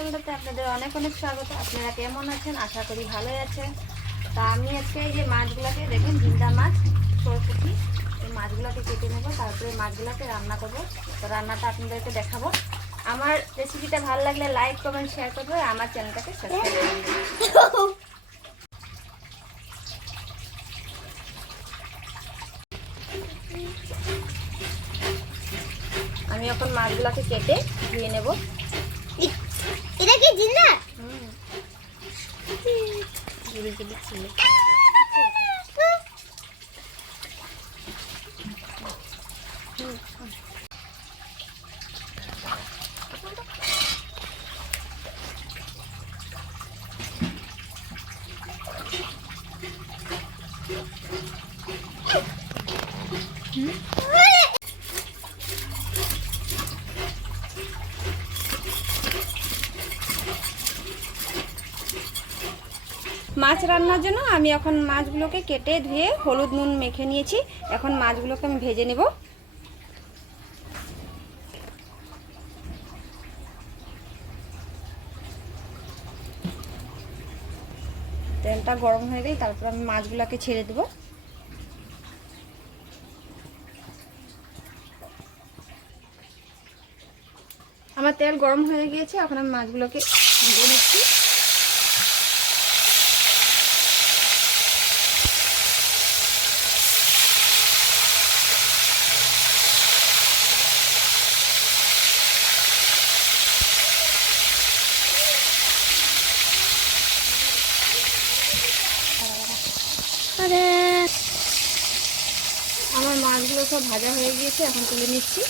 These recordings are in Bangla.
চ্যানেলটাতে আপনাদের অনেক অনেক স্বাগত। আপনারা কেমন আছেন? আশা করি ভালোই আছেন। তা আমি আজকে এই যে মাছগুলোকে, দেখেন জিন্দা মাছ সরপুটি এই মাছগুলোকে কেটে নেব, তারপরে মাছগুলোকে রান্না করব। তো রান্নাটা আপনাদেরকে দেখাবো। আমার রেসিপিটা ভালো লাগলে লাইক কমেন্ট শেয়ার করবে আমার চ্যানেলটাকে সাবস্ক্রাইব আমি এখন মাছগুলোকে কেটে ধুয়ে নেব। এটা কি জিন্দা মাছ রান্নার জন্য আমি এখন মাছগুলোকে কেটে ধুয়ে হলুদ নুন মেখে নিয়েছি। এখন মাছগুলোকে আমি ভেজে নেব। তেলটা গরম হয়ে গেলে তারপর আমি মাছগুলোকে ছেড়ে দেবো। আমার তেল গরম হয়ে গিয়েছে, এখন আমি মাছগুলোকে ভেজে নিচ্ছি আরে আমার মাছগুলো সব ভাজা এখন তুলে নিচ্ছি।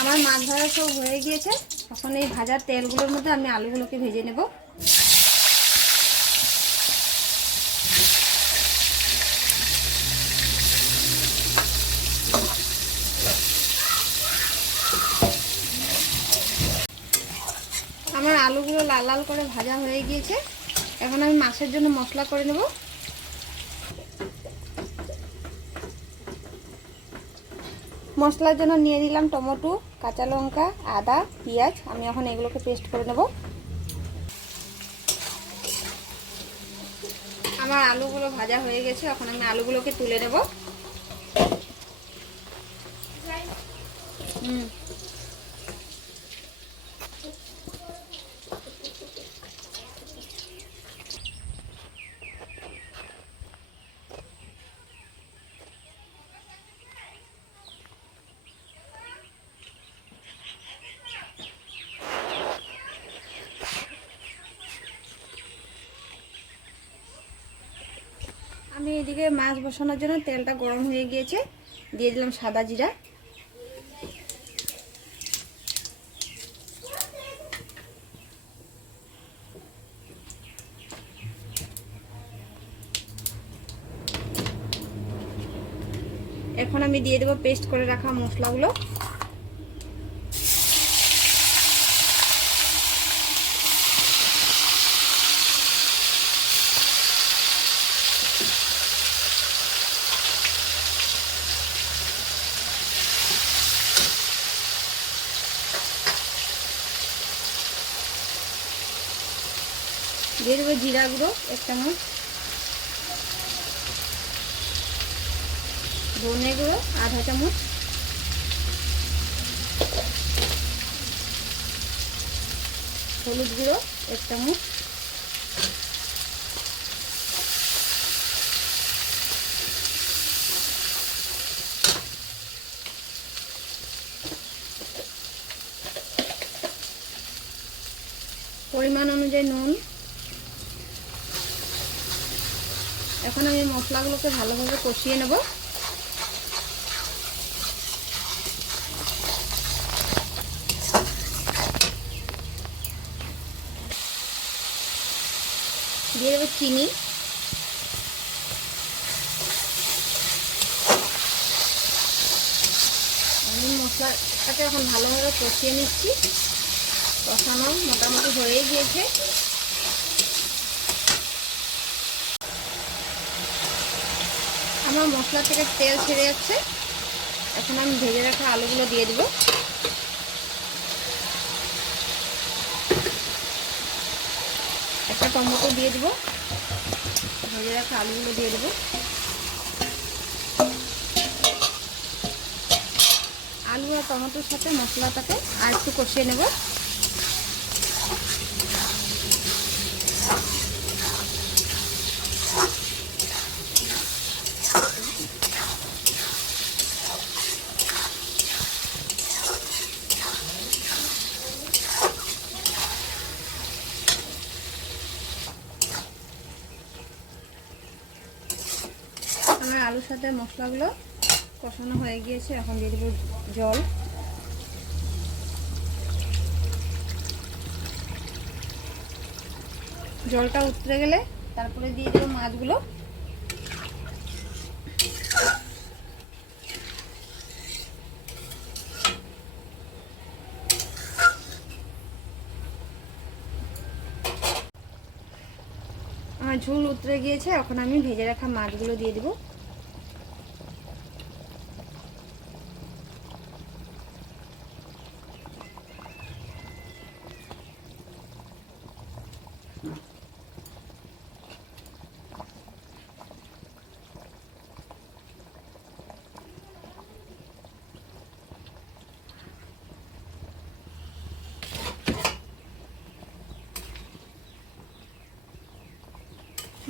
আমার মাছ ভাজা সব হয়ে গিয়েছে। এখন এই ভাজার তেলগুলোর মধ্যে আমি আলুগুলোকে ভেজে নেব। আলুগুলো লাল লাল করে ভাজা হয়ে গিয়েছে। এখন আমি মাছের জন্য মশলা করে নেব। মশলার জন্য নিয়ে নিলাম টমেটো, কাঁচা লঙ্কা, আদা, পেঁয়াজ। আমি এখন এগুলোকে পেস্ট করে নেব। আমার আলুগুলো ভাজা হয়ে গেছে। এখন আমি আলুগুলোকে তুলে নেব। হুম। আমি এদিকে মাছ বসানোর জন্য তেলটা গরম হয়ে গিয়েছে। দিয়ে দিলাম সাদা জিরা। এখন আমি দিয়ে দেবো পেস্ট করে রাখা মশলাগুলো। দেবো জিরা গুঁড়ো এক চামচ ধনে গুঁড়ো আধা চামচ। হলুদ গুঁড়ো এক চামচ পরিমাণ অনুযায়ী নুন এখন আমি মশলাগুলোকে ভালোভাবে কষিয়ে নেব। দিয়ে দেবো চিনি। মশলাটাকে এখন ভালোভাবে কষিয়ে নিচ্ছি। কষানো মোটামুটি হয়ে গিয়েছে। আমার মশলা থেকে তেল ছেড়ে যাচ্ছে। এখন আমি ভেজে রাখা আলুগুলো দিয়ে দিব। একটা টমেটো দিয়ে দিব। ভেজে রাখা আলুগুলো দিয়ে দেবো। আলু আর টমেটোর সাথে মশলাটাকে আর একটু কষিয়ে নেব আমার আলুর সাথে মশলাগুলো কষানো হয়ে গিয়েছে, এখন দিয়ে দেবো জল। জলটা উতরে গেলে তারপরে দিয়ে দেবো মাছগুলো। ঝুল উতরে গিয়েছে, এখন আমি ভেজে রাখা মাছগুলো দিয়ে দেবো।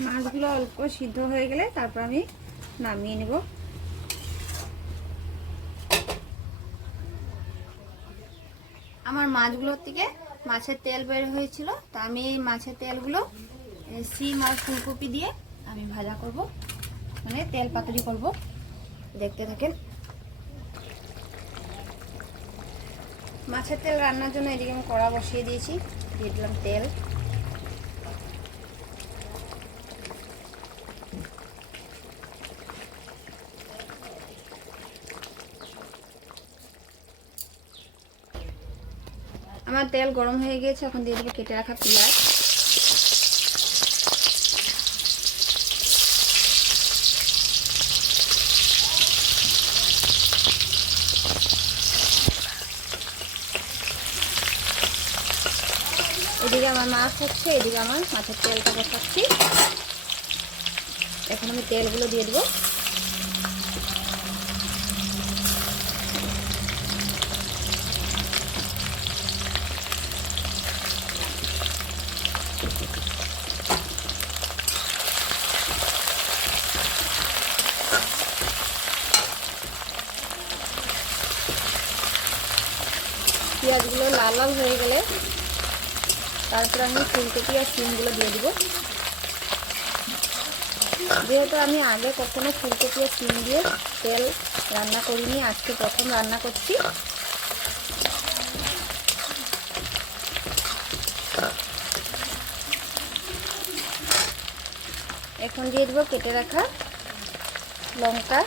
মাছগুলো অল্প সিদ্ধ হয়ে গেলে তারপর আমি নামিয়ে নেব। আমার মাছগুলোর থেকে মাছের তেল বের হয়েছিল, তা আমি এই মাছের তেলগুলো সিম আর ফুলকপি দিয়ে আমি ভাজা করব। মানে তেল পাতুরি করব। দেখতে থাকেন। মাছের তেল রান্নার জন্য এদিকে আমি কড়া বসিয়ে দিয়েছি, দিয়ে দিলাম তেল। আমার তেল গরম হয়ে গিয়েছে, এখন দিয়ে দেবো কেটে রাখা পেঁয়াজ। এদিকে আমার মাছ হচ্ছে, এদিকে আমার মাছের তেলটা বসাচ্ছি এখন আমি তেলগুলো দিয়ে দেবো পেঁয়াজগুলো লাল লাল হয়ে গেলে তারপর আমি ফুলকপি আর শিমগুলো দিয়ে দিব। যেহেতু আমি আগে কখনো ফুলকপি আর শিম দিয়ে তেল রান্না করিনি, আজকে প্রথম রান্না করছি। এখন দিয়ে দেবো কেটে রাখা লঙ্কা।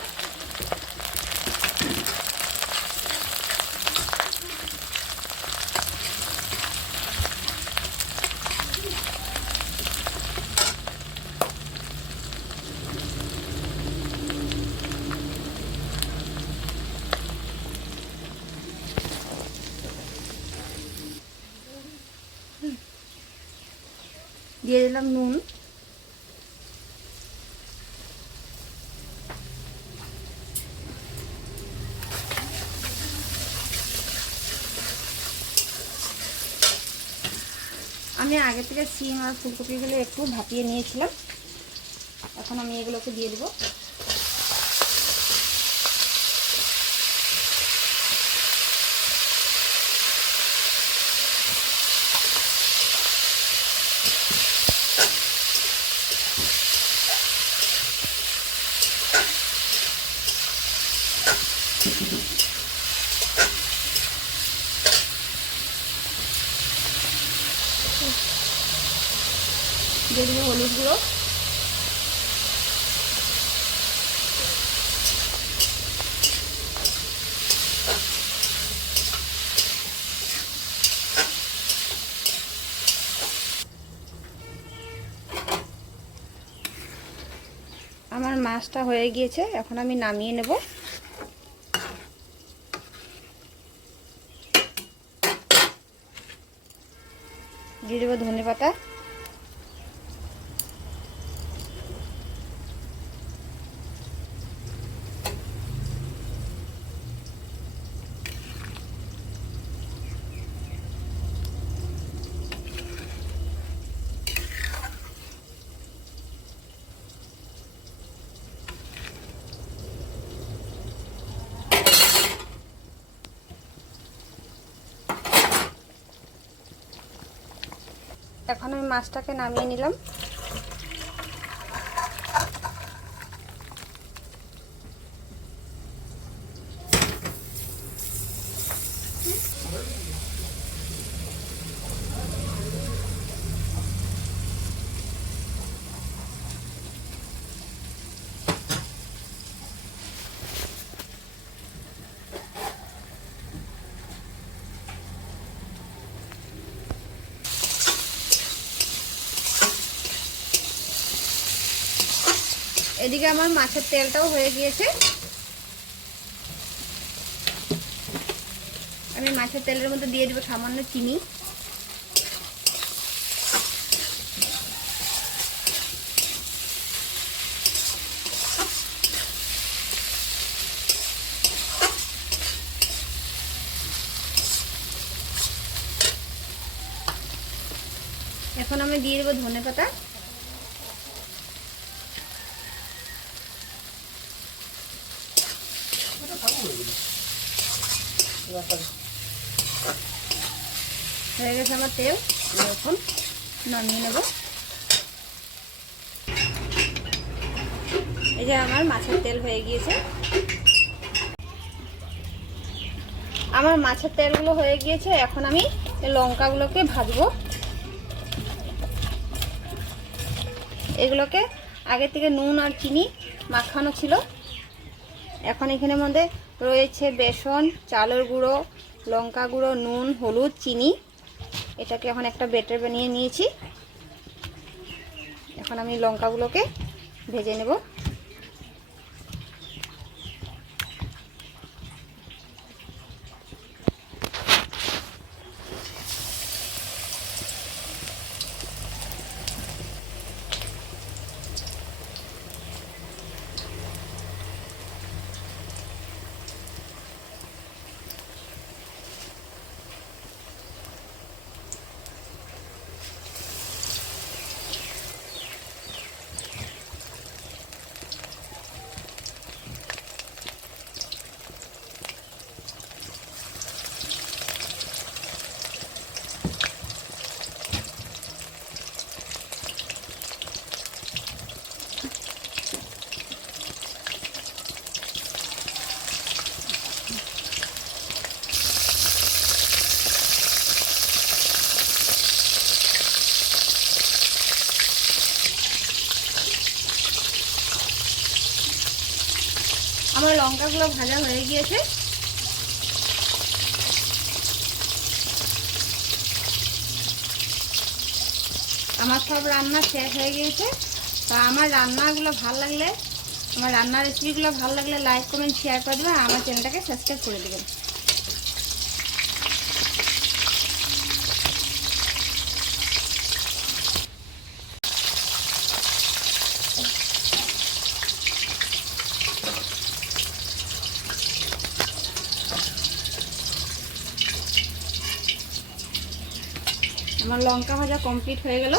দিয়ে দিলাম নুন। আমি আগে থেকে সিম আর ফুলকপিগুলো একটু ভাপিয়ে নিয়েছিলাম। এখন আমি এগুলোকে দিয়ে দেবো। দিয়ে দিবি হলুদ গুঁড়ো। আমার মাছটা হয়ে গিয়েছে, এখন আমি নামিয়ে নেব। দিয়ে দেবো ধনে পাতা এখন আমি মাছটাকে নামিয়ে নিলাম। এদিকে আমার মাছের তেলটাও হয়ে গিয়েছে। আমি মাছের তেলের মধ্যে দিয়ে দেবো সামান্য চিনি। এখন আমি দিয়ে দেবো ধনে পাতা হয়ে গেছে আমার তেল এখন নামিয়ে নেব। এই যে আমার মাছের তেল হয়ে গিয়েছে। আমার মাছের তেলগুলো হয়ে গিয়েছে, এখন আমি লঙ্কাগুলোকে ভাজবো। এগুলোকে আগে থেকে নুন আর চিনি মাখানো ছিল। এখন এখানের মধ্যে রয়েছে বেসন, চালের গুঁড়ো, লঙ্কা গুঁড়ো, নুন, হলুদ, চিনি। এটাকে এখন একটা বেটার বানিয়ে নিয়েছি। এখন আমি লঙ্কাগুলোকে ভেজে নেব আমার লঙ্কাগুলো ভাজা হয়ে গিয়েছে। আমার সব রান্না শেষ হয়ে গিয়েছে। তা আমার রান্নাগুলো ভালো লাগলে, আমার রান্নার রেসিপিগুলো ভালো লাগলে লাইক কমেন্ট শেয়ার করে দেবেন আমার চ্যানেলটাকে সাবস্ক্রাইব করে দেবেন আমার লঙ্কা ভাজা কমপ্লিট হয়ে গেল।